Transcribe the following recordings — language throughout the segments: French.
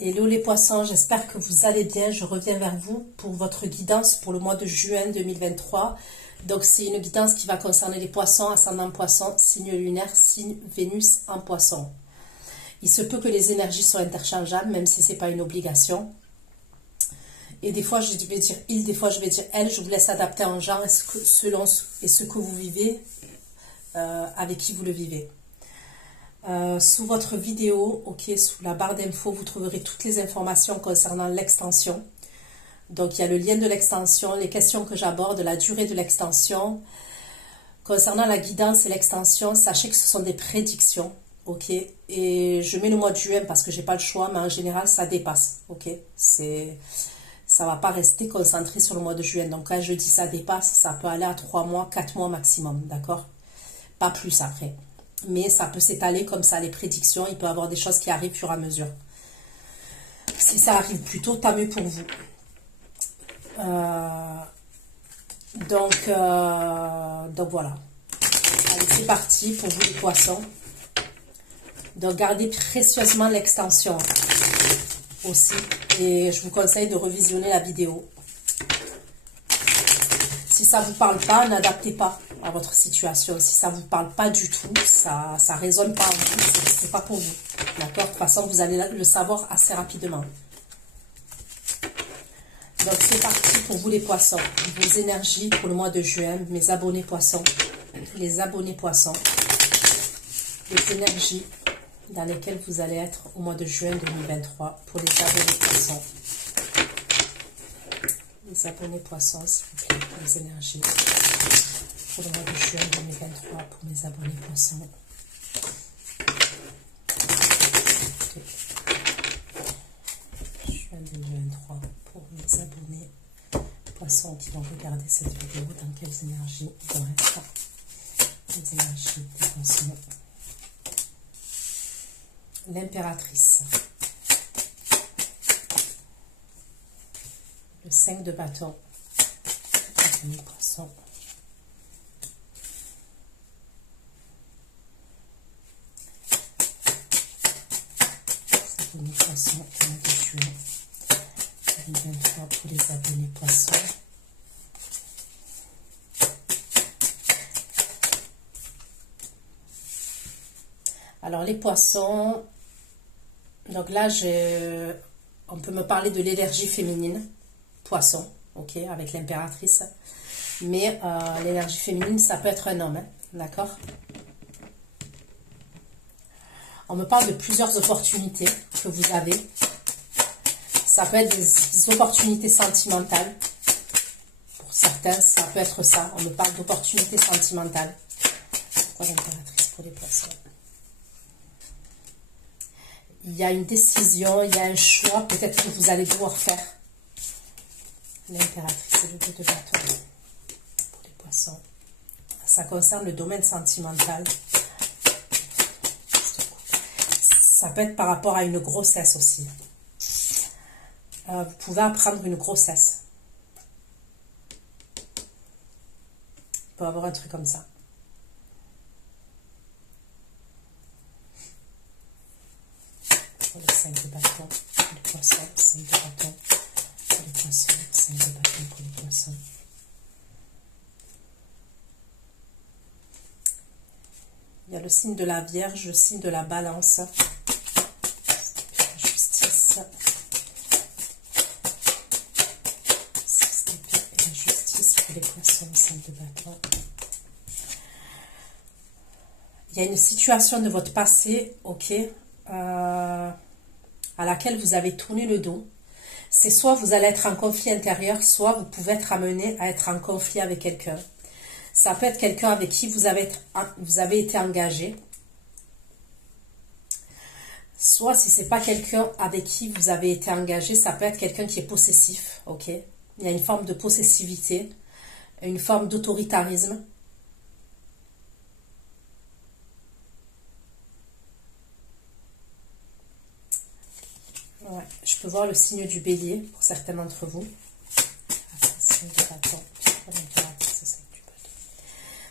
Hello les poissons, j'espère que vous allez bien. Je reviens vers vous pour votre guidance pour le mois de juin 2023. Donc c'est une guidance qui va concerner les poissons, ascendant poisson, signe lunaire, signe Vénus en poisson. Il se peut que les énergies soient interchangeables, même si ce n'est pas une obligation. Et des fois je vais dire il, des fois je vais dire elle. Je vous laisse adapter en genre selon ce que vous vivez, avec qui vous le vivez. Sous votre vidéo, sous la barre d'infos, vous trouverez toutes les informations concernant l'extension. Donc, il y a le lien de l'extension, les questions que j'aborde, la durée de l'extension. Concernant la guidance et l'extension, sachez que ce sont des prédictions, Et je mets le mois de juin parce que j'ai pas le choix, mais en général, ça dépasse, Ça va pas rester concentré sur le mois de juin. Donc, quand je dis ça dépasse, ça peut aller à 3 mois, 4 mois maximum, d'accord? Pas plus après. Mais ça peut s'étaler comme ça, les prédictions. Il peut y avoir des choses qui arrivent au fur et à mesure. Si ça arrive plus tôt, tant mieux pour vous. Donc voilà. Allez, c'est parti pour vous les poissons. Donc gardez précieusement l'extension aussi. Et je vous conseille de revisionner la vidéo. Si ça ne vous parle pas, n'adaptez pas à votre situation. Si ça ne vous parle pas du tout, ça ne résonne pas en vous, c'est pas pour vous. D'accord? De toute façon, vous allez le savoir assez rapidement. Donc, c'est parti pour vous les poissons. Vos énergies pour le mois de juin, mes abonnés poissons. Les abonnés poissons. Les énergies dans lesquelles vous allez être au mois de juin 2023 pour les abonnés poissons. Les abonnés poissons, s'il vous plaît, pour les énergies. Pour le mois de juin 2023, pour mes abonnés poissons. Juin 2023, pour mes abonnés poissons qui vont regarder cette vidéo. Dans quelles énergies il vont être? Les énergies des poissons. L'impératrice. Le 5 de bâton. Les poissons. Les poissons, au mois de juin 2023 pour les abonnés poissons. Alors les poissons, donc là on peut me parler de l'énergie féminine, poisson, avec l'impératrice, mais l'énergie féminine ça peut être un homme, d'accord? On me parle de plusieurs opportunités que vous avez. Ça peut être des opportunités sentimentales. Pour certains, ça peut être ça. On me parle d'opportunités sentimentales. Pourquoi l'impératrice pour les poissons? Il y a une décision, il y a un choix peut-être que vous allez devoir faire. L'impératrice et le 2 de bâton pour les poissons. Ça concerne le domaine sentimental. Ça peut être par rapport à une grossesse aussi. Vous pouvez apprendre une grossesse. Il peut y avoir un truc comme ça. Pour les 5 de bâton, pour les poissons, 5 de bâton, pour les poissons, 5 de bâton pour les poissons. Il y a le signe de la Vierge, le signe de la Balance. Justice. Et la justice pour les poissons, 5 de bâton. Il y a une situation de votre passé, à laquelle vous avez tourné le dos. C'est soit vous allez être en conflit intérieur, soit vous pouvez être amené à être en conflit avec quelqu'un. Ça peut être quelqu'un avec qui vous avez été engagé. Soit si ce n'est pas quelqu'un avec qui vous avez été engagé, ça peut être quelqu'un qui est possessif. Il y a une forme de possessivité, une forme d'autoritarisme. Ouais, je peux voir le signe du bélier pour certains d'entre vous.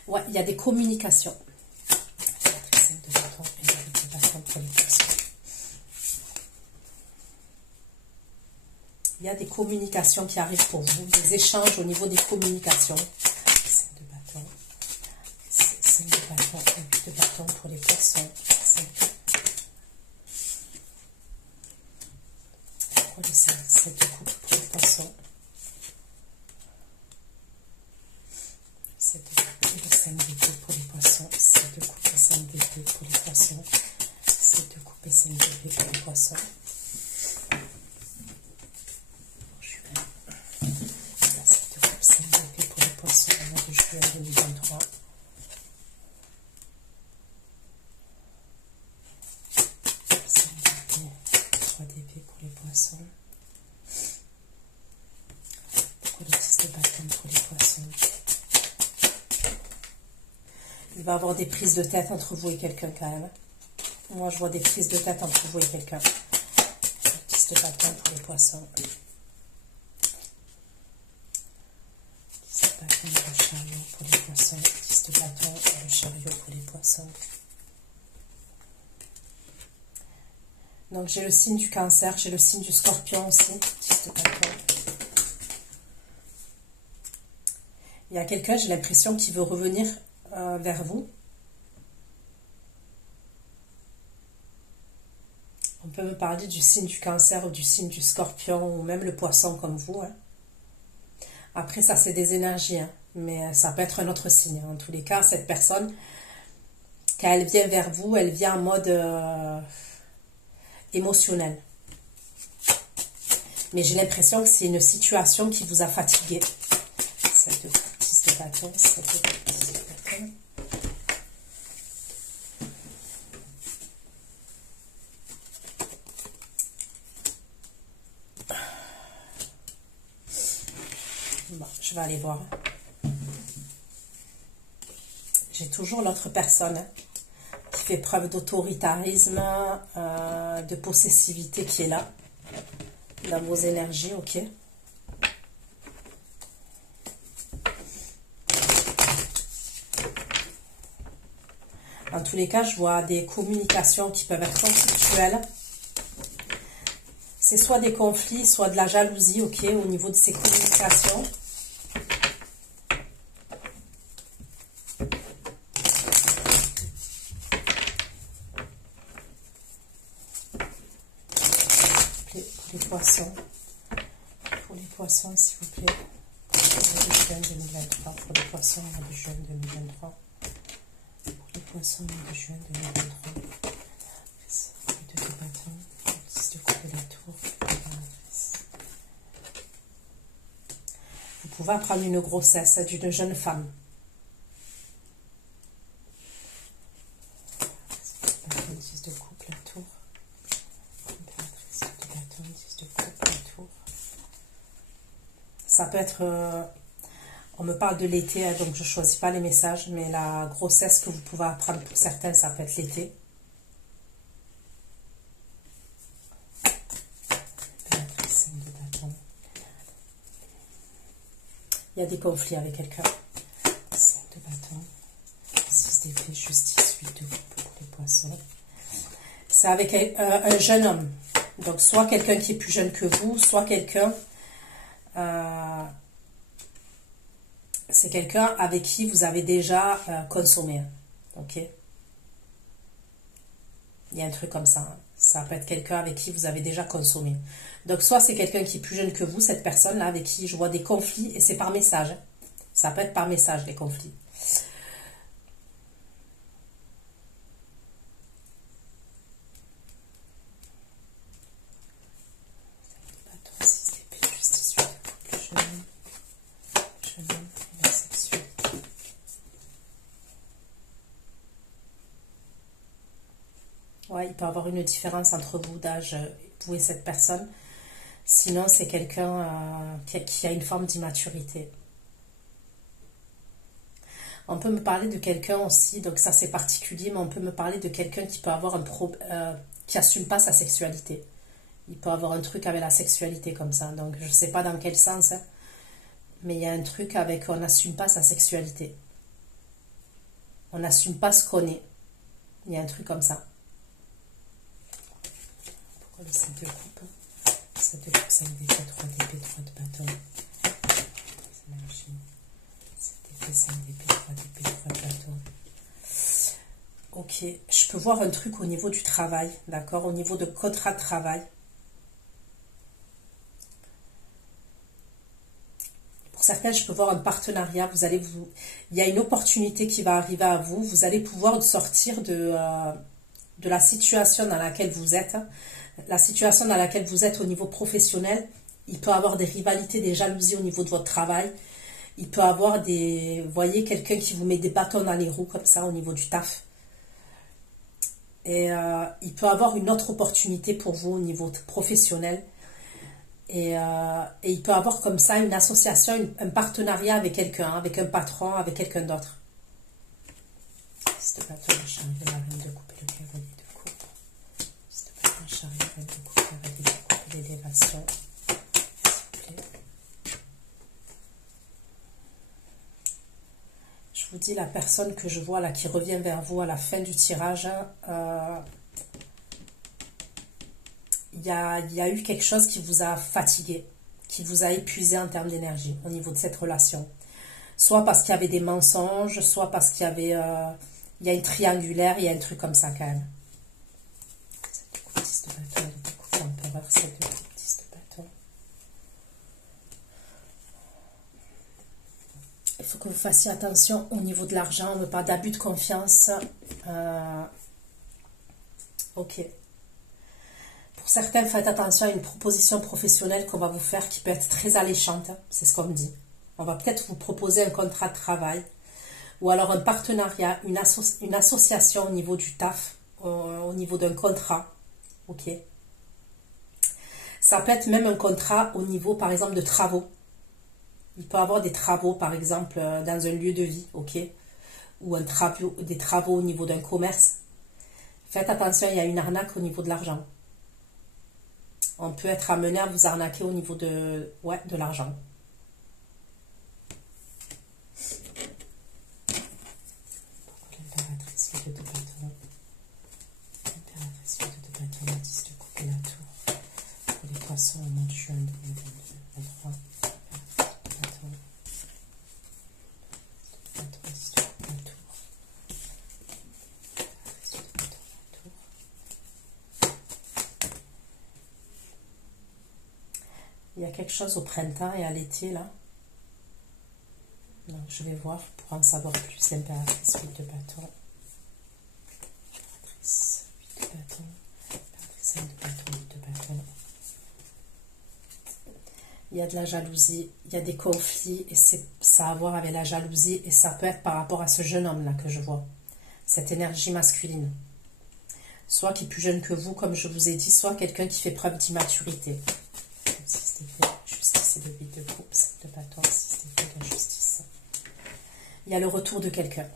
Ouais, il y a des communications. Il y a des communications qui arrivent pour vous, des échanges au niveau des communications. 5 de bâton, 5 de bâton, 8 de bâton pour les poissons. 5 de coupe pour les poissons. 7 de coupe et 5 de coupe pour les poissons. 7 de coupe et 5 de coupe pour les poissons. 7 de coupe et 5 de coupe pour les poissons. Juin 2023. 3 d'épée pour les poissons. Pour les 10 de bâton pour les poissons. Il va y avoir des prises de tête entre vous et quelqu'un quand même. Moi je vois des prises de tête entre vous et quelqu'un. 10 de bâton pour les poissons. 10 de bâton et le chariot pour les poissons. 10 de bâton et le chariot pour les poissons. Donc j'ai le signe du cancer, j'ai le signe du scorpion aussi. 10 de bâton. Il y a quelqu'un, j'ai l'impression, qui veut revenir vers vous. On peut me parler du signe du cancer ou du signe du scorpion ou même le poisson comme vous. Hein. Après, ça, c'est des énergies, hein, mais ça peut être un autre signe. En tous les cas, cette personne, quand elle vient vers vous, elle vient en mode émotionnel. Mais j'ai l'impression que c'est une situation qui vous a fatigué. 7 de coupe, 10 de bâton, 7 de coupe, 10 de bâton. Bon, je vais aller voir. J'ai toujours l'autre personne hein, qui fait preuve d'autoritarisme, de possessivité qui est là, dans vos énergies, ok. En tous les cas, je vois des communications qui peuvent être conflictuelles. C'est soit des conflits, soit de la jalousie, ok, au niveau de ces communications. Pour les poissons, s'il vous plaît. Mois de juin 2023. Pour les poissons, mois de juin 2023. Pour les poissons, mois de juin 2023. 8 de bâton, 10 de coupe de la tour. Vous pouvez apprendre une grossesse d'une jeune femme. Ça peut être, on me parle de l'été, hein, donc je ne choisis pas les messages, mais la grossesse que vous pouvez apprendre pour certains, ça peut être l'été. Il y a des conflits avec quelqu'un. 5 de bâton, 6 d'épée, justice, 8 de coupe pour les poissons. C'est avec un jeune homme. Donc soit quelqu'un qui est plus jeune que vous, soit quelqu'un... c'est quelqu'un avec qui vous avez déjà consommé. Ok. Il y a un truc comme ça. Hein. Ça peut être quelqu'un avec qui vous avez déjà consommé. Donc soit c'est quelqu'un qui est plus jeune que vous, cette personne-là avec qui je vois des conflits, et c'est par message. Hein. Ça peut être par message, les conflits. Ouais, il peut y avoir une différence entre vous d'âge, vous et cette personne. Sinon, c'est quelqu'un qui a une forme d'immaturité. On peut me parler de quelqu'un aussi, donc ça c'est particulier, mais on peut me parler de quelqu'un qui peut avoir qui n'assume pas sa sexualité. Il peut avoir un truc avec la sexualité comme ça, donc je ne sais pas dans quel sens, hein, mais il y a un truc avec on n'assume pas sa sexualité. On n'assume pas ce qu'on est. Il y a un truc comme ça. Pourquoi le 5 de coupe? 7 de coupe, 5 d'épée, 3 d'épée, 3 de bâton. 7 d'épée, 5 d'épée, 3 d'épée, 3 de bâton. Ok, je peux voir un truc au niveau du travail, d'accord, au niveau de contrat de travail. Pour certains, je peux voir un partenariat. Il y a une opportunité qui va arriver à vous. Vous allez pouvoir sortir de la situation dans laquelle vous êtes. La situation dans laquelle vous êtes au niveau professionnel. Il peut y avoir des rivalités, des jalousies au niveau de votre travail. Il peut y avoir vous voyez, quelqu'un qui vous met des bâtons dans les roues comme ça au niveau du taf. Et il peut y avoir une autre opportunité pour vous au niveau professionnel. Et il peut y avoir comme ça une association, un partenariat avec quelqu'un, avec un patron, avec quelqu'un d'autre. C'est pas toi le chariot, la reine de coupe et le cavalier de coupe. C'est pas toi le chariot, la reine de coupe, le cavalier de coupe et l'élévation. S'il vous plaît. Je vous dis, la personne que je vois là qui revient vers vous à la fin du tirage, il y a eu quelque chose qui vous a fatigué, qui vous a épuisé en termes d'énergie au niveau de cette relation. Soit parce qu'il y avait des mensonges, soit parce qu'il y avait il y a une triangulaire, il y a un truc comme ça quand même. 7 de coupe, 10 de bâton, 2 de coupe, l'empereur, 7 de coupe, 10 de bâton. Il faut que vous fassiez attention au niveau de l'argent, on ne veut pas d'abus de confiance. Ok. Pour certains, faites attention à une proposition professionnelle qu'on va vous faire qui peut être très alléchante. C'est ce qu'on me dit. On va peut-être vous proposer un contrat de travail ou alors un partenariat, une association au niveau du taf, au niveau d'un contrat. Ok. Ça peut être même un contrat au niveau, par exemple, de travaux. Il peut y avoir des travaux, par exemple, dans un lieu de vie. Ok. Ou des travaux au niveau d'un commerce. Faites attention, il y a une arnaque au niveau de l'argent. On peut être amené à vous arnaquer au niveau de l'argent. L'impératrice, le 2 de bâton. L'impératrice, le 2 de bâton, la 10 de coupe et la tour. Pour les poissons au mois de juin 2023. Bâton. 10 de coupe, la tour. Impératrice, le 2 de bâton, la tour. Il y a quelque chose au printemps et à l'été là. Donc je vais voir pour en savoir plus. L'impératrice, 8 de bâton. Impératrice, 8 de bâton. Impératrice, 5 de bâton, 8 de bâton. Il y a de la jalousie, il y a des conflits et ça a à voir avec la jalousie et ça peut être par rapport à ce jeune homme là que je vois. Cette énergie masculine. Soit qui est plus jeune que vous, comme je vous ai dit, soit quelqu'un qui fait preuve d'immaturité. 6 d'épée, justice et le 8 de coupe, 7 de bâton, 6 d'épée, la justice. Il y a le retour de quelqu'un.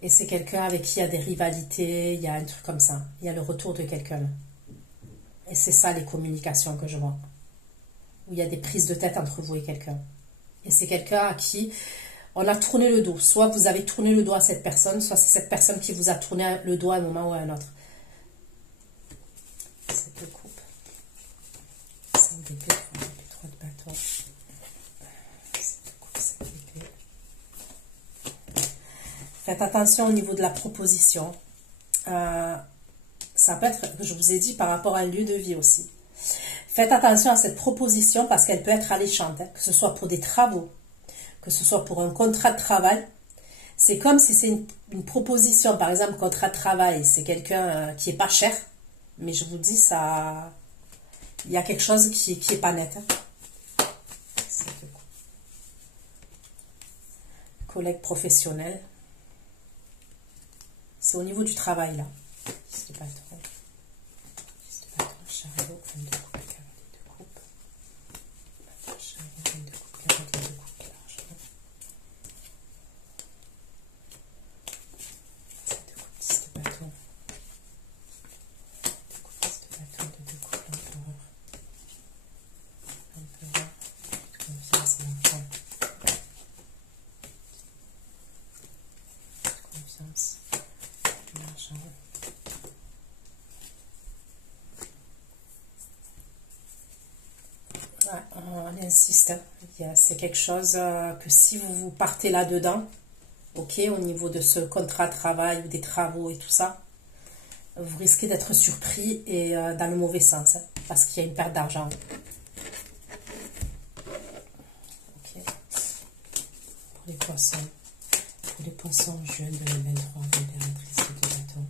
Et c'est quelqu'un avec qui il y a des rivalités, il y a un truc comme ça. Il y a le retour de quelqu'un. Et c'est ça les communications que je vois. Où il y a des prises de tête entre vous et quelqu'un. Et c'est quelqu'un à qui on a tourné le dos. Soit vous avez tourné le dos à cette personne, soit c'est cette personne qui vous a tourné le dos à un moment ou à un autre. 7 de coupe. 5 d'épée, 3 de bâton. 7 de coupe, 7 d'épée. Faites attention au niveau de la proposition. Ça peut être, je vous ai dit, par rapport à un lieu de vie aussi. Faites attention à cette proposition parce qu'elle peut être alléchante, hein, que ce soit pour des travaux, que ce soit pour un contrat de travail. C'est comme si c'est une proposition, par exemple, contrat de travail, c'est quelqu'un qui est pas cher, mais je vous dis, ça, il y a quelque chose qui est pas net. Hein. Collègue professionnel. C'est au niveau du travail, là. C'est pas trop. C'est pas trop. Chariot, reine de coupe, cavalier de coupe. Chariot, reine de coupe, cavalier de coupe, l'argent. 7 de coupe, 10 de bâton. 2 de coupe, 10 de bâton, 2 de coupe, l'empereur. L'empereur, confiance et l'argent. Confiance, l'argent. elle insiste. C'est quelque chose que si vous partez là-dedans, ok, au niveau de ce contrat de travail ou des travaux et tout ça, vous risquez d'être surpris et dans le mauvais sens, hein, parce qu'il y a une perte d'argent. Ok. Pour les poissons. Pour les poissons, juin 2023, l'impératrice de bâton.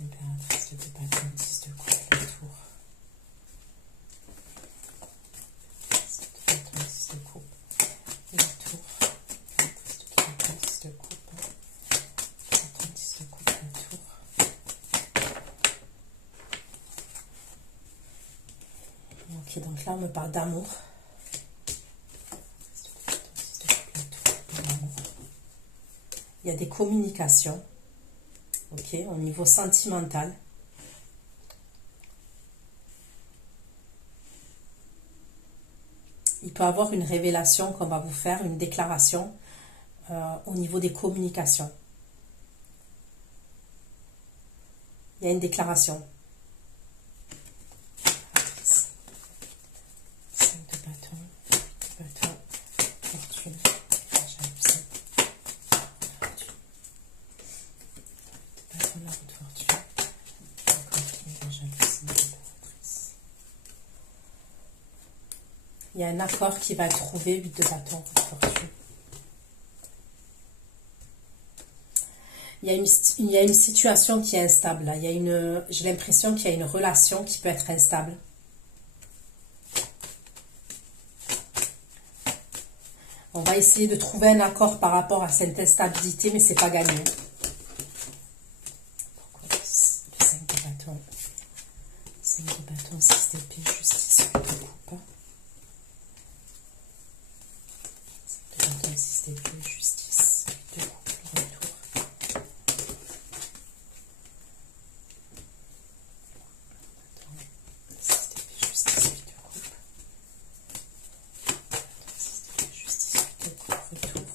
Impératrice de bâton, 10 de coupe, la tour. 10 de bâton, 10 de coupe, la tour. Impératrice de bâton, 10 de coupe. Bâton, 10 de coupe, la tour. Ok, donc là on me parle d'amour. Il y a des communications, ok, au niveau sentimental. Il peut y avoir une révélation qu'on va vous faire, une déclaration au niveau des communications. Il y a une déclaration. 5 de bâton, fortune, la jalousie. La route fortune, la conflit, la jalousie, l'impératrice. Il y a un accord qui va être trouvé, 8 de bâton, route fortune. Il y a une situation qui est instable. Là. J'ai l'impression qu'il y a une relation qui peut être instable. On va essayer de trouver un accord par rapport à cette instabilité, mais c'est pas gagné. Pourquoi le 5 de bâton? 5 de bâton, 6 d'épée, justice, de coupe. 5 de bâton, 6 d'épée, justice, de coupe, le retour. 6 d'épée, justice, de coupe. 6 d'épée, justice, de coupe, retour.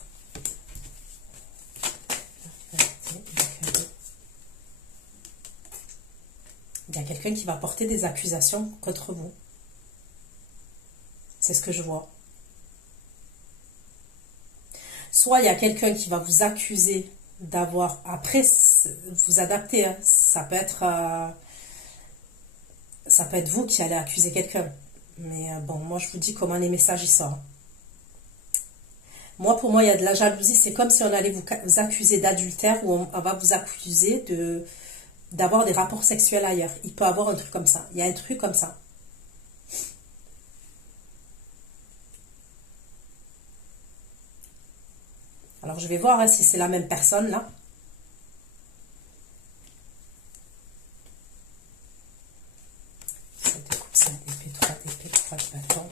Il y a quelqu'un qui va porter des accusations contre vous. C'est ce que je vois. Soit il y a quelqu'un qui va vous accuser d'avoir... Après, vous adaptez. Hein. Ça peut être vous qui allez accuser quelqu'un. Mais bon, moi je vous dis comment les messages y sortent. Moi, pour moi, il y a de la jalousie. C'est comme si on allait vous accuser d'adultère ou on va vous accuser d'avoir des rapports sexuels ailleurs. Il peut y avoir un truc comme ça. Il y a un truc comme ça. Alors, je vais voir hein, si c'est la même personne, là. Ça découpe, ça d'épée, 3 d'épée, 3 de bâton.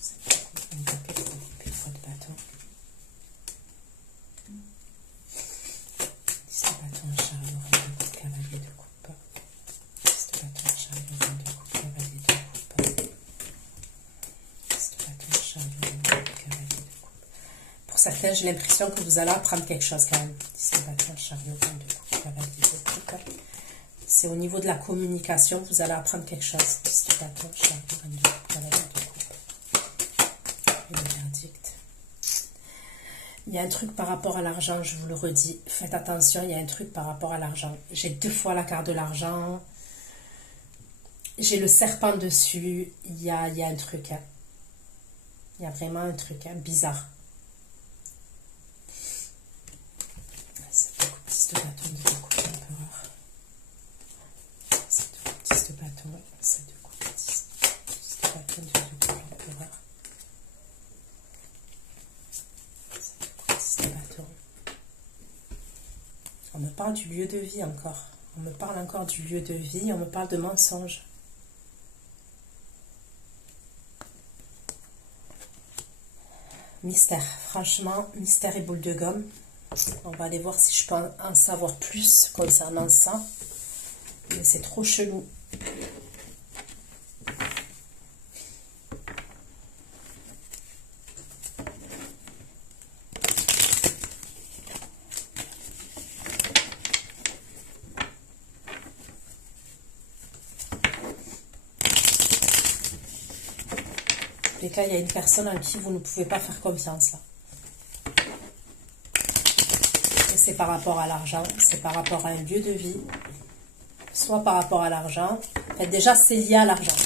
Ça découpe, 1 d'épée, 3 d'épée, 3 de bâton. 10 de bâton, chariot, reine de coupe, cavalier de coupe. 10 de bâton, chariot, reine de coupe, cavalier de coupe. 10 de bâton, chariot, reine de coupe, cavalier de coupe. Pour certains, j'ai l'impression que vous allez apprendre quelque chose quand même. 10 de bâton, chariot, reine de coupe, cavalier de coupe. C'est au niveau de la communication, vous allez apprendre quelque chose. 10 de bâton, chariot, reine de coupe, cavalier de coupe. Et le verdict. Il y a un truc par rapport à l'argent, je vous le redis. Faites attention, il y a un truc par rapport à l'argent. J'ai 2 fois la carte de l'argent. J'ai le serpent dessus. Il y a un truc. Hein. Il y a vraiment un truc hein, bizarre. Ça découpe 10 de bâton, de découpe l'empereur. Ça découpe 10 de bâton, ça découpe 10 de bâton, de découpe l'empereur. On me parle du lieu de vie encore. On me parle encore du lieu de vie. On me parle de mensonges. Mystère. Franchement, mystère et boule de gomme. On va aller voir si je peux en savoir plus concernant ça. Mais c'est trop chelou. les cas, il y a une personne en qui vous ne pouvez pas faire confiance, là. C'est par rapport à l'argent, c'est par rapport à un lieu de vie, soit par rapport à l'argent. En fait, déjà, c'est lié à l'argent.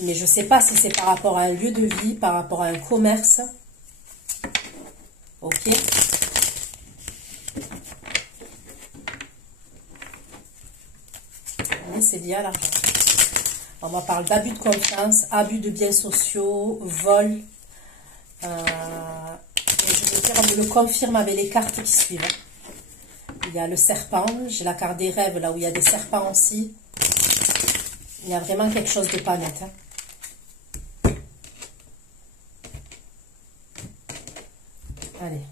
Mais je ne sais pas si c'est par rapport à un lieu de vie, par rapport à un commerce. Ok. Mais c'est lié à l'argent. On va parler d'abus de confiance, abus de biens sociaux, vol. Et je veux dire, on me le confirme avec les cartes qui suivent. Il y a le serpent, j'ai la carte des rêves, là où il y a des serpents aussi. Il y a vraiment quelque chose de pas net. Hein. Allez.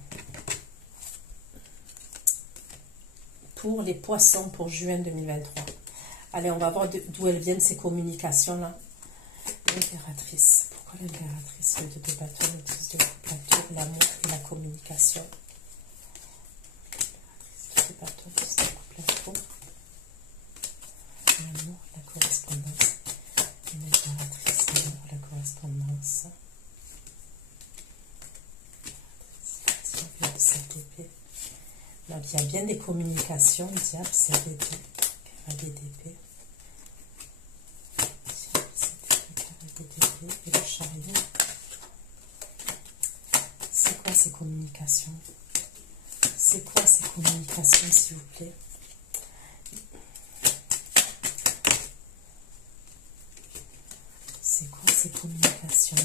Pour les poissons pour juin 2023. Allez, on va voir d'où elles viennent ces communications-là. L'impératrice. Pourquoi l'impératrice? Le 2 de bâton, le 10 de coupe, la tour, l'amour et la communication. L'impératrice, 2 de bâton, 10 de coupe, la tour. L'amour, la correspondance. L'impératrice, l'amour, la correspondance. Donc, il y a bien des communications. Diable, c'est d'épée. Carré d'épée. Et le chariot. C'est quoi ces communications? C'est quoi ces communications, s'il vous plaît? C'est quoi ces communications?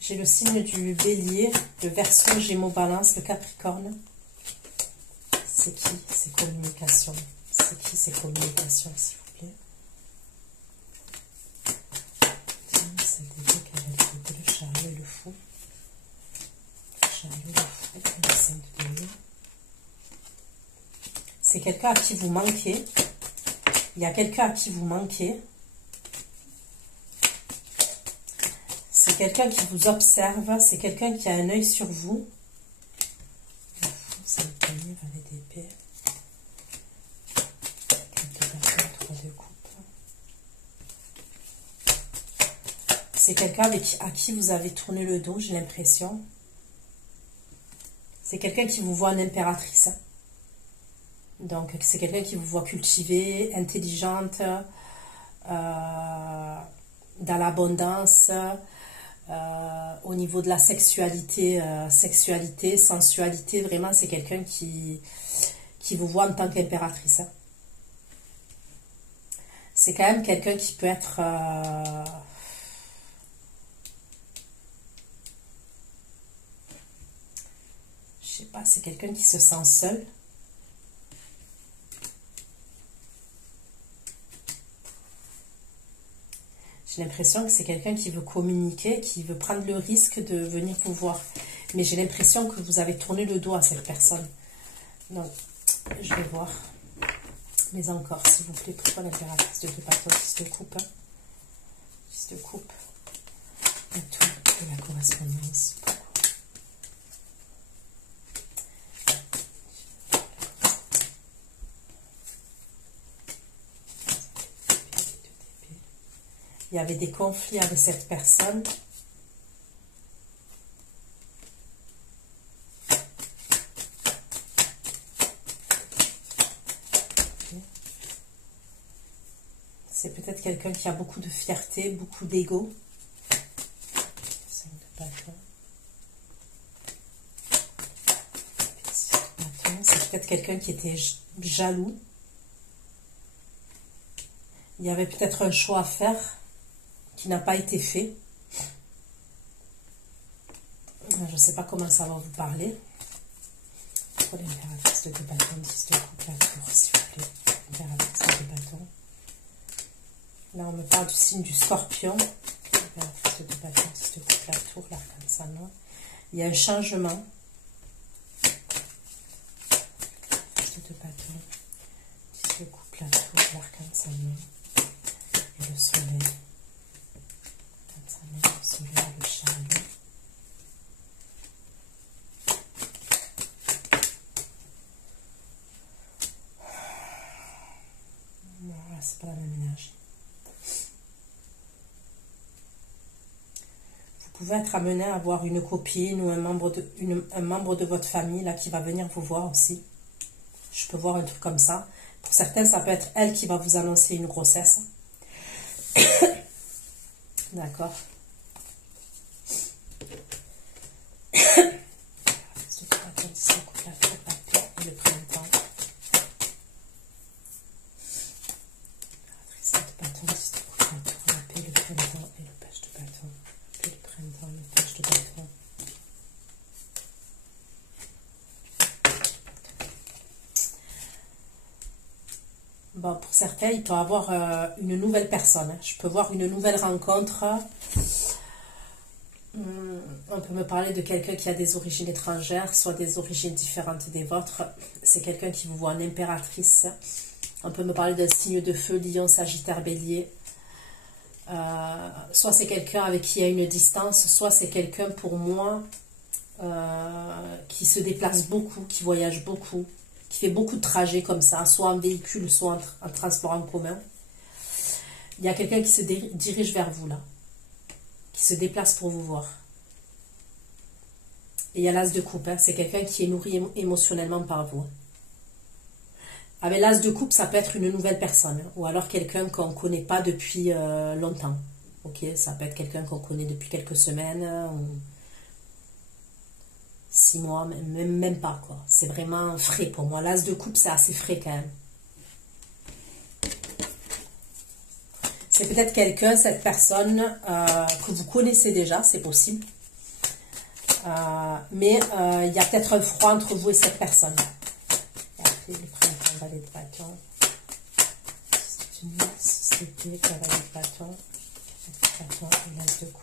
J'ai le signe du bélier, le verseau, gémeaux, balance, le capricorne. C'est qui ces communications? C'est qui ces communications, s'il vous plaît? Le chariot et le fou. Le chariot et le fou. Le 5 de denier. C'est quelqu'un à qui vous manquez. Il y a quelqu'un à qui vous manquez. C'est quelqu'un qui vous observe. C'est quelqu'un qui a un œil sur vous. Le fou, c'est le denier, valet d'épée. 4 de bâton, 3 de coupe. C'est quelqu'un à qui vous avez tourné le dos, j'ai l'impression. C'est quelqu'un qui vous voit en impératrice. Donc, c'est quelqu'un qui vous voit cultivée, intelligente, dans l'abondance, au niveau de la sexualité, sensualité, vraiment, c'est quelqu'un qui vous voit en tant qu'impératrice. C'est quand même quelqu'un qui peut être... je sais pas, c'est quelqu'un qui se sent seul. J'ai l'impression que c'est quelqu'un qui veut communiquer, qui veut prendre le risque de venir vous voir. Mais j'ai l'impression que vous avez tourné le dos à cette personne. Donc, je vais voir. Mais encore, s'il vous plaît, pourquoi l'impératrice de 2 bâtons, 10 de coupe, 10 de coupe, la tour de la correspondance. Il y avait des conflits avec cette personne. C'est peut-être quelqu'un qui a beaucoup de fierté, beaucoup d'ego. 5 de bâton. C'est peut-être quelqu'un qui était jaloux. Il y avait peut-être un choix à faire qui n'a pas été fait. Je ne sais pas comment ça va vous parler. Pour l'impératrice de 2 bâtons, 10 de coupe, la tour, s'il vous plaît. L'impératrice de 2 bâtons. Là, on me parle du signe du scorpion. L'impératrice de 2 bâtons, 10 de coupe, la tour, l'arcane salon. Il y a un changement. L'impératrice de 2 bâtons, 10 de coupe, la tour, l'arcane salon. Et le soleil. Le soleil, le chariot. Voilà, c'est pas la même énergie. Vous pouvez être amené à avoir une copine ou un membre de votre famille là qui va venir vous voir aussi. Je peux voir un truc comme ça. Pour certains, ça peut être elle qui va vous annoncer une grossesse. D'accord. Bon, pour certains, il peut y avoir une nouvelle personne. Je peux voir une nouvelle rencontre. On peut me parler de quelqu'un qui a des origines étrangères, soit des origines différentes des vôtres. C'est quelqu'un qui vous voit en impératrice. On peut me parler d'un signe de feu, lion, sagittaire, bélier. Soit c'est quelqu'un avec qui il y a une distance, soit c'est quelqu'un pour moi qui se déplace beaucoup, qui voyage beaucoup, qui fait beaucoup de trajets comme ça, soit en véhicule, soit en transport en commun. Il y a quelqu'un qui se dirige vers vous là, qui se déplace pour vous voir. Et il y a l'as de coupe, hein, c'est quelqu'un qui est nourri émotionnellement par vous. Avec l'as de coupe, ça peut être une nouvelle personne, ou alors quelqu'un qu'on ne connaît pas depuis longtemps. Ok, ça peut être quelqu'un qu'on connaît depuis quelques semaines, ou 6 mois, même pas, quoi. C'est vraiment frais pour moi. L'as de coupe, c'est assez frais quand même. C'est peut-être quelqu'un, cette personne, que vous connaissez déjà, c'est possible. Mais il y a peut-être un froid entre vous et cette personne. Et après, le printemps, valet de bâton. C'est une société, cavalier de bâton. Et l'as de coupe.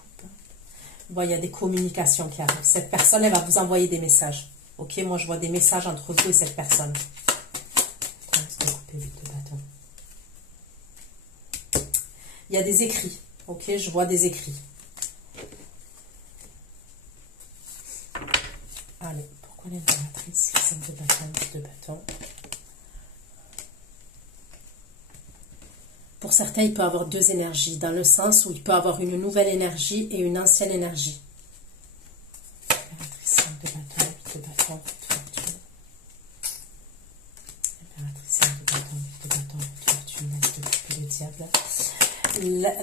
Bon, il y a des communications qui arrivent. Cette personne, elle va vous envoyer des messages. Ok, moi, je vois des messages entre vous et cette personne. Il y a des écrits. Ok, je vois des écrits. Allez, pourquoi l'impératrice, 5 de bâton, 10 de bâton. Pour certains, il peut avoir deux énergies, dans le sens où il peut avoir une nouvelle énergie et une ancienne énergie. Impératrice, 5 de bâton, 8 de bâton, fortune. Impératrice, 5 de bâton, 8 de bâton, fortune, l'as de coupe et le diable.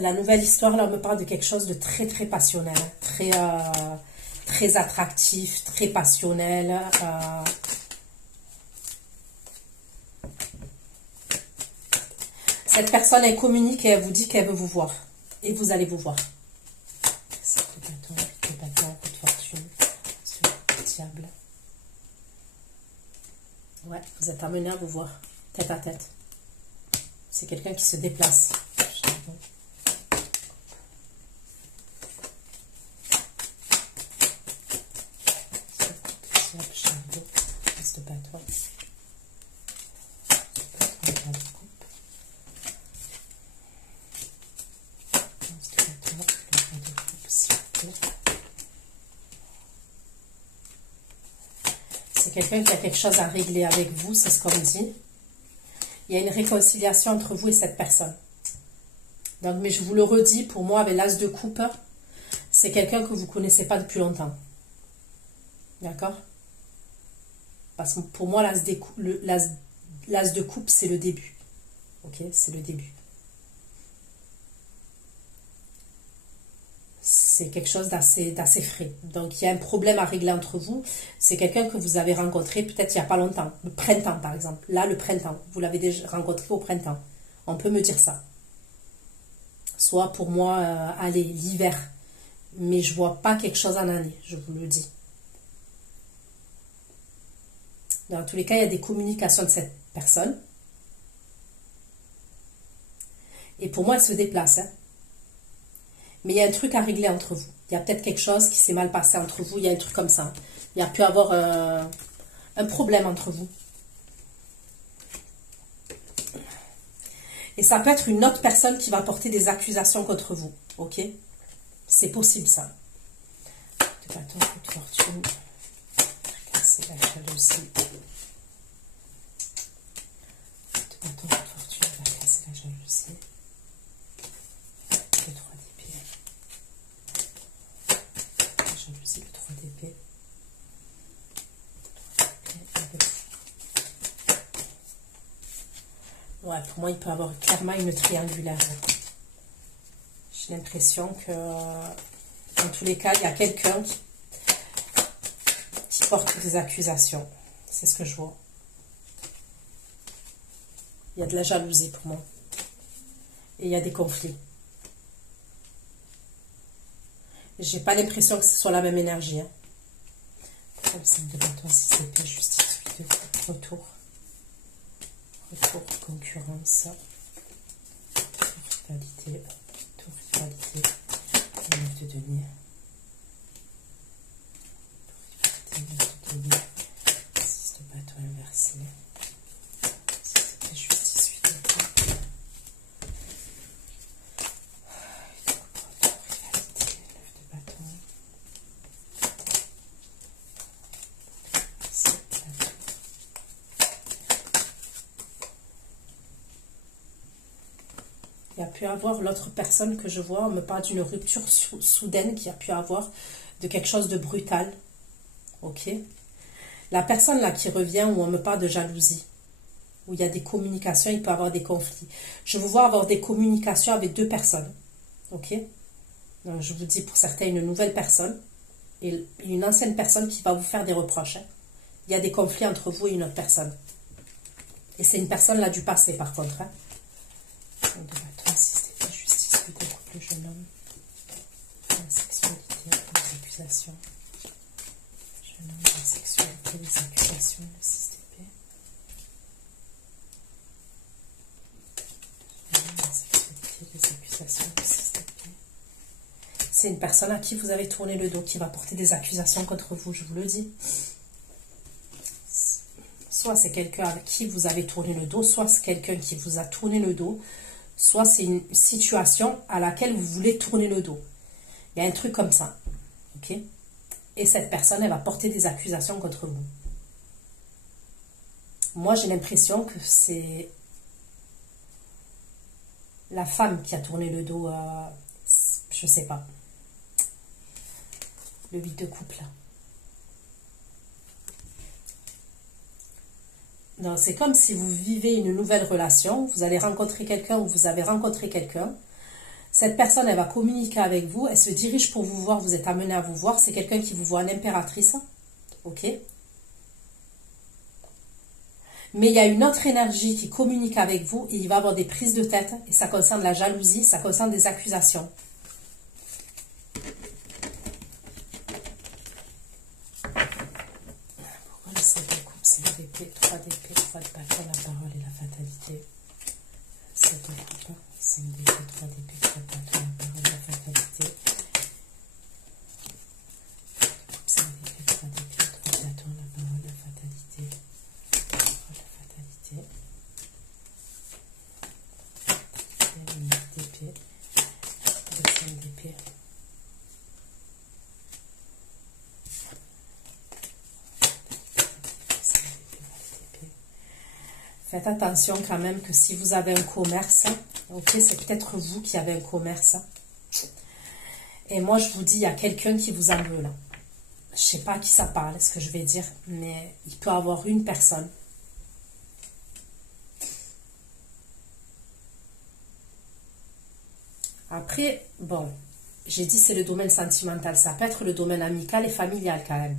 La nouvelle histoire, là, me parle de quelque chose de très, très passionnel, très attractif, très passionnel. Cette personne, elle communique et elle vous dit qu'elle veut vous voir. Et vous allez vous voir. 7 de bâton, 8 de bâton, coup de fortune, le diable. Ouais, vous êtes amené à vous voir, tête à tête. C'est quelqu'un qui se déplace. C'est quelqu'un qui a quelque chose à régler avec vous, c'est ce qu'on me dit. Il y a une réconciliation entre vous et cette personne. Donc, mais je vous le redis, pour moi, avec l'as de coupe, c'est quelqu'un que vous ne connaissez pas depuis longtemps. D'accord? Parce que pour moi, l'as de coupe, c'est le début. Ok? C'est le début. C'est quelque chose d'assez frais. Donc, il y a un problème à régler entre vous. C'est quelqu'un que vous avez rencontré peut-être il n'y a pas longtemps. Le printemps, par exemple. Là, le printemps. Vous l'avez déjà rencontré au printemps. On peut me dire ça. Soit pour moi, allez, l'hiver. Mais je ne vois pas quelque chose en année, je vous le dis. Dans tous les cas, il y a des communications de cette personne. Et pour moi, elle se déplace. Hein. Mais il y a un truc à régler entre vous. Il y a peut-être quelque chose qui s'est mal passé entre vous. Il y a un truc comme ça. Il y a pu avoir un problème entre vous. Et ça peut être une autre personne qui va porter des accusations contre vous. Ok? C'est possible, ça. De bâton, coup de fortune. C'est la jalousie. De bâton, coup de fortune. C'est la jalousie. Ouais, pour moi, il peut y avoir clairement une triangulaire. J'ai l'impression que, dans tous les cas, il y a quelqu'un qui porte des accusations. C'est ce que je vois. Il y a de la jalousie pour moi. Et il y a des conflits. J'ai pas l'impression que ce soit la même énergie. Hein. Comme ça, de bâton, si c'était justice, retour. Retour, concurrence. Rivalité. Tour, rivalité. Et 9 de denier. Tour, rivalité, 9 de denier. 6 de bâton inversé. Si c'était justice, rivalité. Tour, rivalité, 9 de bâton. Il y a pu avoir l'autre personne que je vois, on me parle d'une rupture soudaine qui a pu avoir, de quelque chose de brutal. Ok. La personne là qui revient, où on me parle de jalousie, où il y a des communications, il peut y avoir des conflits. Je vous vois avoir des communications avec deux personnes. Ok. Donc, je vous dis pour certains une nouvelle personne et une ancienne personne qui va vous faire des reproches. Hein. Il y a des conflits entre vous et une autre personne. Et c'est une personne là du passé par contre. Hein. Justice, que découpe le jeune homme. La sexualité, les accusations. Jeune homme, la sexualité, les accusations, le 6 d'épée. Jeune homme, la sexualité, les accusations, le 6 d'épée. C'est une personne à qui vous avez tourné le dos, qui va porter des accusations contre vous, je vous le dis. Soit c'est quelqu'un avec qui vous avez tourné le dos, soit c'est quelqu'un qui vous a tourné le dos, soit c'est une situation à laquelle vous voulez tourner le dos. Il y a un truc comme ça. Ok? Et cette personne, elle va porter des accusations contre vous. Moi, j'ai l'impression que c'est la femme qui a tourné le dos à... Je sais pas. Le 8 de coupe, là. C'est comme si vous vivez une nouvelle relation, vous allez rencontrer quelqu'un ou vous avez rencontré quelqu'un. Cette personne, elle va communiquer avec vous, elle se dirige pour vous voir, vous êtes amené à vous voir. C'est quelqu'un qui vous voit en impératrice. Ok? Mais il y a une autre énergie qui communique avec vous et il va avoir des prises de tête. Et ça concerne la jalousie, ça concerne des accusations. Pourquoi le 7 de coupe, c'est l'épée, 3 d'épée, 3 de bâton, la parole et la fatalité. 7 de coupe, 5 d'épée, 3 d'épée, 3 de bâton, la parole et la fatalité. 5 d'épée, 3 d'épée, 3 de bâton, la parole, la fatalité. La fatalité. 9 d'épée, 5 d'épée. Faites attention quand même que si vous avez un commerce, ok, c'est peut-être vous qui avez un commerce. Et moi, je vous dis, il y a quelqu'un qui vous en veut là. Je sais pas à qui ça parle, ce que je vais dire, mais il peut y avoir une personne. Après, bon, j'ai dit c'est le domaine sentimental. Ça peut être le domaine amical et familial quand même.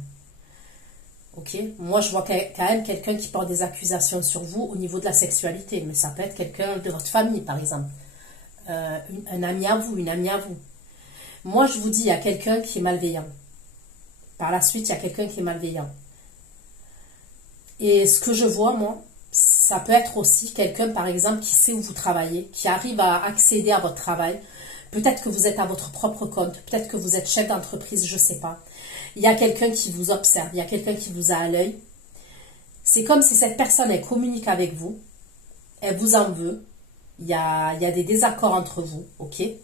Ok, moi je vois quand même quelqu'un qui porte des accusations sur vous au niveau de la sexualité, mais ça peut être quelqu'un de votre famille par exemple, un ami à vous, une amie à vous. Moi je vous dis, il y a quelqu'un qui est malveillant. Par la suite, il y a quelqu'un qui est malveillant. Et ce que je vois, moi, ça peut être aussi quelqu'un par exemple qui sait où vous travaillez, qui arrive à accéder à votre travail. Peut-être que vous êtes à votre propre compte, peut-être que vous êtes chef d'entreprise, je ne sais pas. Il y a quelqu'un qui vous observe, il y a quelqu'un qui vous a à l'œil. C'est comme si cette personne, elle communique avec vous, elle vous en veut, il y a des désaccords entre vous, ok? Il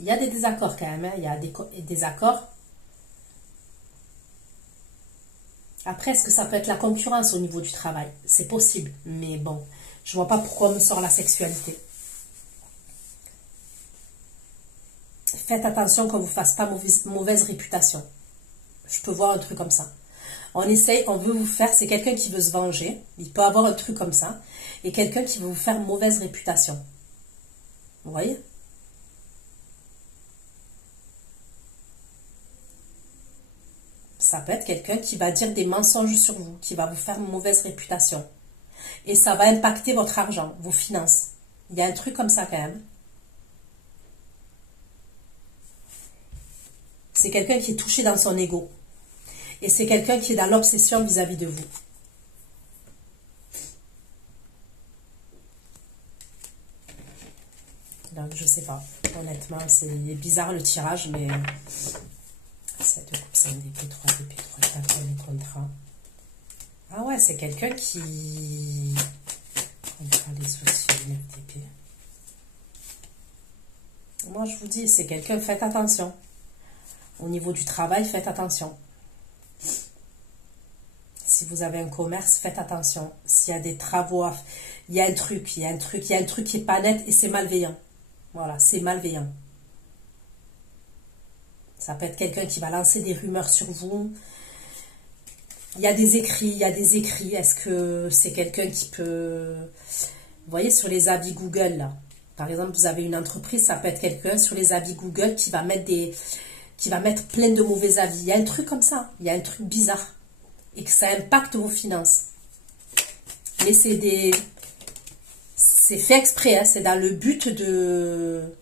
y a des désaccords quand même, hein? Il y a des désaccords. Après, est-ce que ça peut être la concurrence au niveau du travail? C'est possible, mais bon, je ne vois pas pourquoi on me sort la sexualité. Faites attention qu'on ne vous fasse pas mauvaise réputation. Je peux voir un truc comme ça. On essaye, on veut vous faire, c'est quelqu'un qui veut se venger. Il peut avoir un truc comme ça. Et quelqu'un qui veut vous faire mauvaise réputation. Vous voyez? Ça peut être quelqu'un qui va dire des mensonges sur vous, qui va vous faire une mauvaise réputation. Et ça va impacter votre argent, vos finances. Il y a un truc comme ça quand même. C'est quelqu'un qui est touché dans son ego. Et c'est quelqu'un qui est dans l'obsession vis-à-vis de vous. Donc, je sais pas. Honnêtement, c'est bizarre le tirage, mais... 7 de coupe, 5 d'épée, 3 d'épée, 3 de bâton, les contrats. Ah ouais, c'est quelqu'un qui... Contrat, les soucis, 9 d'épée. Moi, je vous dis, c'est quelqu'un, faites attention. Au niveau du travail, faites attention. Si vous avez un commerce, faites attention. S'il y a des travaux, il y a un truc qui est pas net et c'est malveillant. Voilà, c'est malveillant. Ça peut être quelqu'un qui va lancer des rumeurs sur vous. Il y a des écrits, Est-ce que c'est quelqu'un qui peut... Vous voyez, sur les avis Google, là. Par exemple, vous avez une entreprise, ça peut être quelqu'un sur les avis Google qui va mettre plein de mauvais avis. Il y a un truc comme ça. Il y a un truc bizarre. Et que ça impacte vos finances. Mais c'est fait exprès, hein, c'est dans le but de...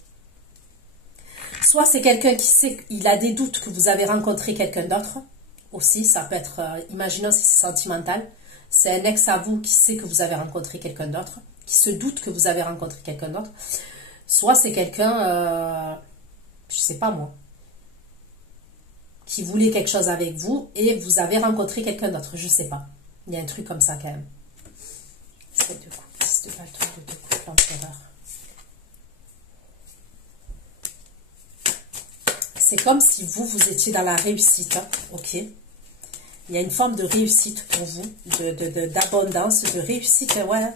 Soit c'est quelqu'un qui sait, il a des doutes que vous avez rencontré quelqu'un d'autre. Aussi, ça peut être, imaginons si c'est sentimental. C'est un ex à vous qui sait que vous avez rencontré quelqu'un d'autre. Qui se doute que vous avez rencontré quelqu'un d'autre. Soit c'est quelqu'un, je sais pas moi, qui voulait quelque chose avec vous et vous avez rencontré quelqu'un d'autre, je sais pas. Il y a un truc comme ça quand même. 7 de coupe, 6 de bâton, 2 de coupe, l'empereur. C'est comme si vous étiez dans la réussite, hein, ok? Il y a une forme de réussite pour vous, d'abondance, de réussite, ouais.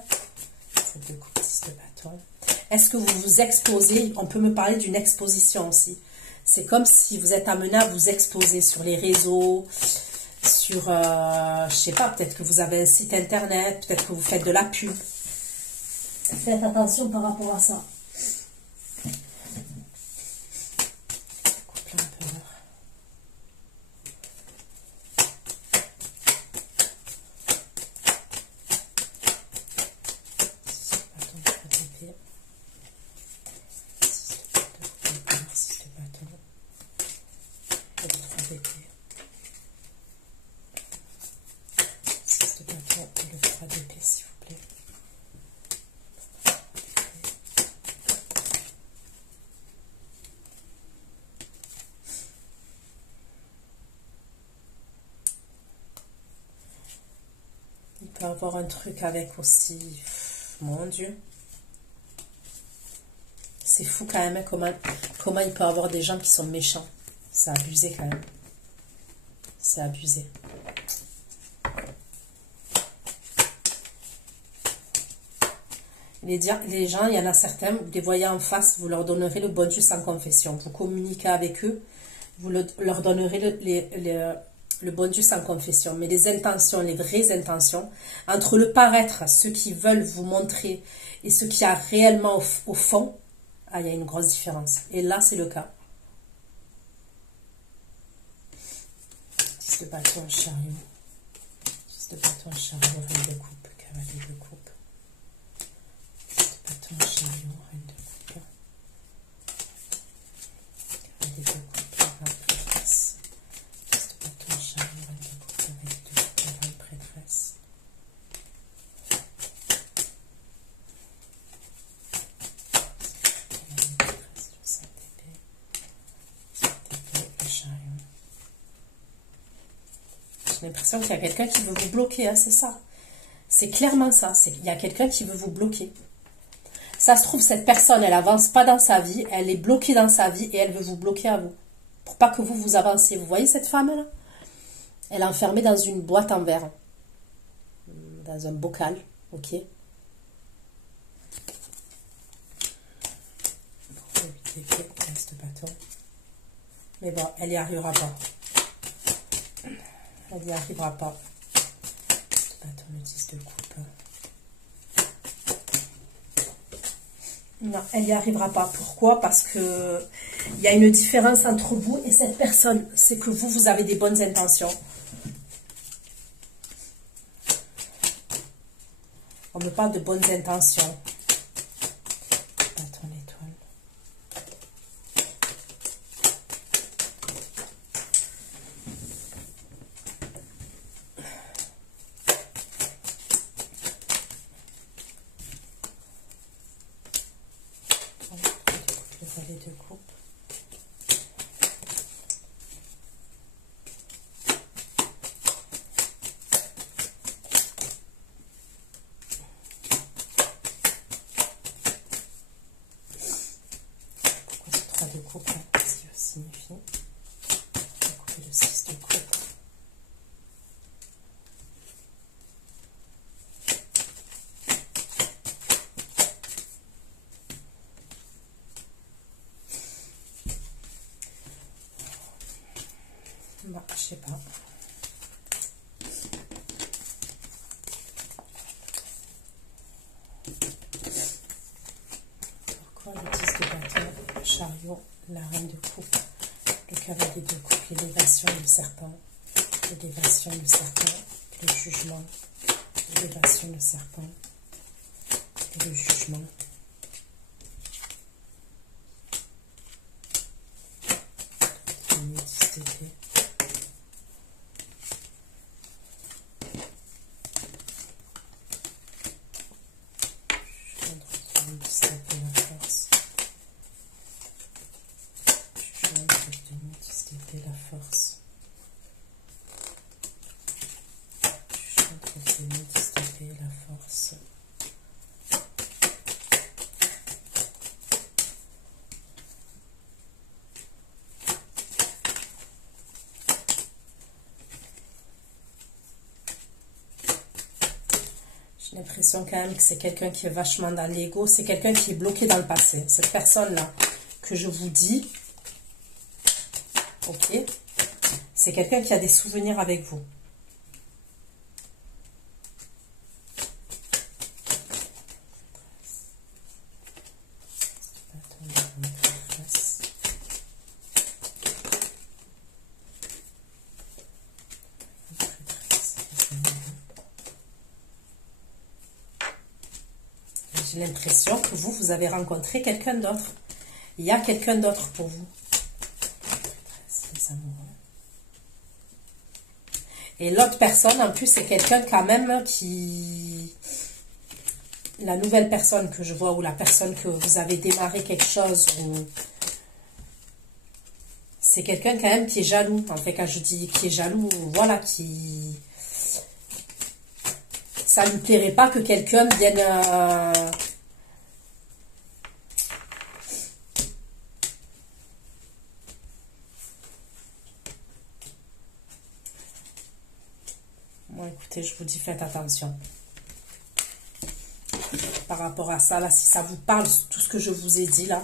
7 de coupe, 6 de bâton. Est-ce que vous vous exposez? On peut me parler d'une exposition aussi. C'est comme si vous êtes amené à vous exposer sur les réseaux, sur, je sais pas, peut-être que vous avez un site internet, peut-être que vous faites de la pub. Faites attention par rapport à ça. Avoir un truc avec aussi, mon Dieu, c'est fou quand même, hein, comment il peut y avoir des gens qui sont méchants. C'est abusé quand même, c'est abusé. Les gens, il y en a certains, vous les voyez en face, vous leur donnerez le bon Dieu sans confession, vous communiquez avec eux, vous leur donnerez le bon Dieu sans confession, mais les intentions, les vraies intentions, entre le paraître, ceux qui veulent vous montrer, et ce qu'il y a réellement au fond, ah, il y a une grosse différence. Et là, c'est le cas. 10 de bâton, chariot. 10 de bâton, chariot, reine de coupe, cavalier de coupe. 10 de bâton, chariot, reine de coupe. Cavalier de coupe, reine prêtresse. 10 de bâton, chariot, reine de coupe, cavalier de coupe, reine prêtresse. J'ai l'impression qu'il y a quelqu'un qui veut vous bloquer, hein, c'est ça. C'est clairement ça. Il y a quelqu'un qui veut vous bloquer. Ça se trouve, cette personne, elle avance pas dans sa vie, elle est bloquée dans sa vie et elle veut vous bloquer à vous. Pour pas que vous avanciez. Vous voyez cette femme-là? Elle est enfermée dans une boîte en verre. Dans un bocal, ok? Mais bon, elle n'y arrivera pas. Elle n'y arrivera pas. Attends, le 10 de coupe. Non, elle n'y arrivera pas. Pourquoi? Parce que il y a une différence entre vous et cette personne. C'est que vous avez des bonnes intentions. On me parle de bonnes intentions. Attends, l'étoile. Le valet de coupe. De coupe, qu'est-ce qu'il signifie? Le 6 de coupe. Bah, je sais pas. Pourquoi le 10 de bâton, chariot, la reine de coupe, le cavalier de coupe, l'élévation, le serpent, l'élévation, le serpent, le jugement, l'élévation, le serpent, et le jugement. Le 10 d'épée. La force. Je chante avec les mots d'estopper la force. J'ai l'impression quand même que c'est quelqu'un qui est vachement dans l'ego. C'est quelqu'un qui est bloqué dans le passé. Cette personne-là que je vous dis, ok, c'est quelqu'un qui a des souvenirs avec vous. J'ai l'impression que vous avez rencontré quelqu'un d'autre. Il y a quelqu'un d'autre pour vous. Et l'autre personne, en plus, c'est quelqu'un quand même qui... La nouvelle personne que je vois, ou la personne que vous avez démarré quelque chose, ou... c'est quelqu'un quand même qui est jaloux. En fait, quand je dis qui est jaloux, voilà, qui... Ça ne lui plairait pas que quelqu'un vienne... Bon, écoutez, je vous dis, faites attention. Par rapport à ça, là, si ça vous parle, tout ce que je vous ai dit, là,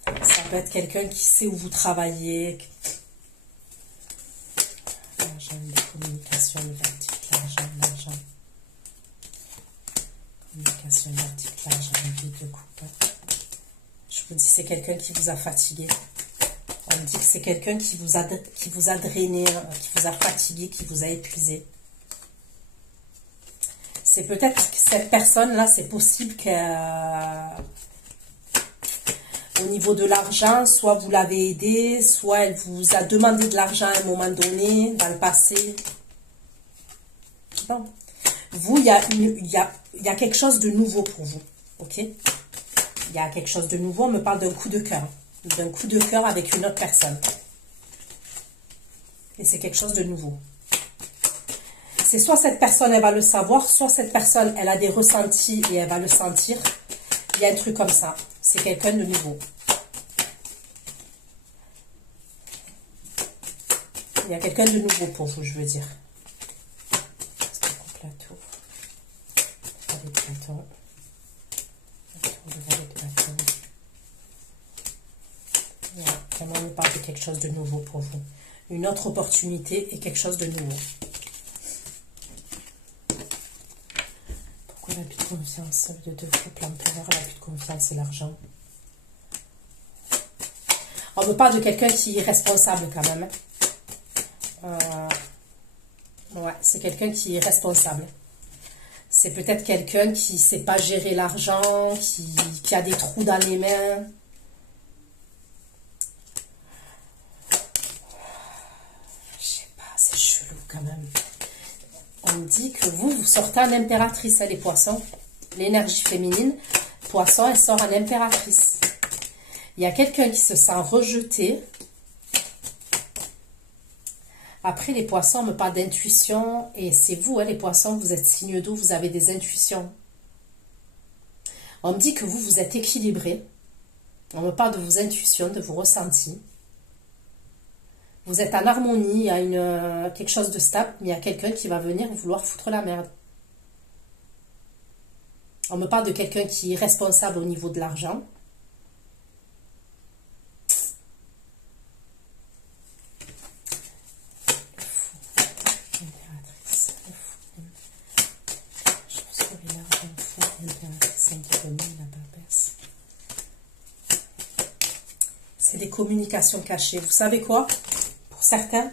ça peut être quelqu'un qui sait où vous travaillez. L'argent, les communications, le verdict, l'argent. Communication, le verdict, l'argent, le vide de coupe. Je vous dis, c'est quelqu'un qui vous a fatigué. On me dit que c'est quelqu'un qui vous a drainé, qui vous a fatigué, qui vous a épuisé. C'est peut-être que cette personne-là, c'est possible qu'au niveau de l'argent, soit vous l'avez aidé, soit elle vous a demandé de l'argent à un moment donné, dans le passé. Bon. Vous, il y a quelque chose de nouveau pour vous. Ok? Il y a quelque chose de nouveau. On me parle d'un coup de cœur. D'un coup de cœur avec une autre personne. Et c'est quelque chose de nouveau. C'est soit cette personne, elle va le savoir, soit cette personne, elle a des ressentis et elle va le sentir. Il y a un truc comme ça. C'est quelqu'un de nouveau. Il y a quelqu'un de nouveau pour vous, je veux dire. La tour. Valet de bâton. La tour de valet de bâton. Voilà, vraiment, on nous parle de quelque chose de nouveau pour vous. une autre opportunité et quelque chose de nouveau. Pourquoi l'abus de confiance de 2 fois l'empereur, l'abus de confiance et l'argent? On me parle de quelqu'un qui est responsable quand même. Ouais, c'est quelqu'un qui est responsable. C'est peut-être quelqu'un qui ne sait pas gérer l'argent, qui a des trous dans les mains. Je sais pas, c'est chelou quand même. On me dit que vous sortez en impératrice, hein, les poissons. L'énergie féminine, poisson, elle sort en impératrice. Il y a quelqu'un qui se sent rejeté. Après, les poissons, on me parle d'intuition. Et c'est vous, hein, les poissons, vous êtes signe d'eau, vous avez des intuitions. On me dit que vous, vous êtes équilibré. On me parle de vos intuitions, de vos ressentis. Vous êtes en harmonie, il y a quelque chose de stable, mais il y a quelqu'un qui va venir vouloir foutre la merde. On me parle de quelqu'un qui est responsable au niveau de l'argent. C'est des communications cachées. Vous savez quoi? Pour certains,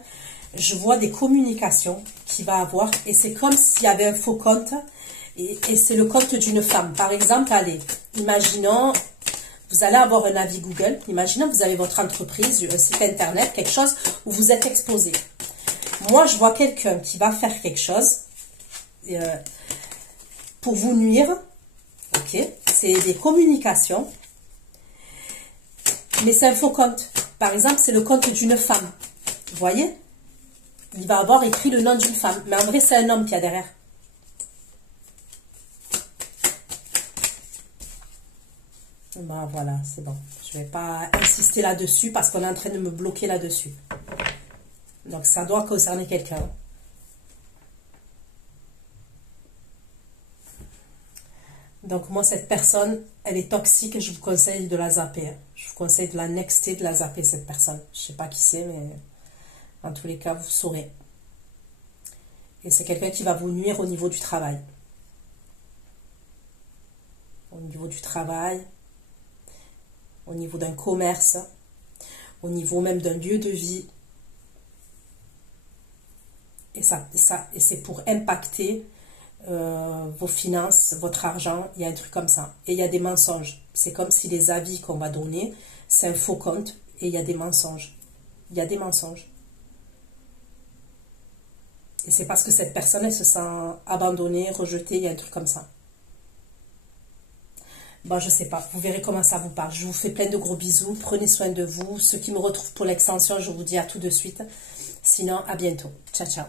je vois des communications qu'il va avoir et c'est comme s'il y avait un faux compte et c'est le compte d'une femme. Par exemple, allez, imaginons, vous allez avoir un avis Google, imaginons que vous avez votre entreprise, un site internet, quelque chose où vous êtes exposé. Moi, je vois quelqu'un qui va faire quelque chose pour vous nuire. Ok, c'est des communications, mais c'est un faux compte. Par exemple, c'est le compte d'une femme. Vous voyez? Il va avoir écrit le nom d'une femme, mais en vrai, c'est un homme qui a derrière. Ben voilà, c'est bon. Je ne vais pas insister là-dessus parce qu'on est en train de me bloquer là-dessus. Donc, ça doit concerner quelqu'un. Donc, moi, cette personne, elle est toxique et je vous conseille de la zapper. Je vous conseille de la nexter, de la zapper, cette personne. Je ne sais pas qui c'est, mais en tous les cas, vous saurez. Et c'est quelqu'un qui va vous nuire au niveau du travail. Au niveau du travail, au niveau d'un commerce, au niveau même d'un lieu de vie. Et c'est pour impacter vos finances, votre argent, il y a un truc comme ça. Et il y a des mensonges. C'est comme si les avis qu'on va donner, c'est un faux compte et il y a des mensonges. Il y a des mensonges. Et c'est parce que cette personne, elle se sent abandonnée, rejetée, il y a un truc comme ça. Bon, je sais pas, vous verrez comment ça vous parle. Je vous fais plein de gros bisous, prenez soin de vous. Ceux qui me retrouvent pour l'extension, je vous dis à tout de suite. Sinon, à bientôt. Ciao, ciao.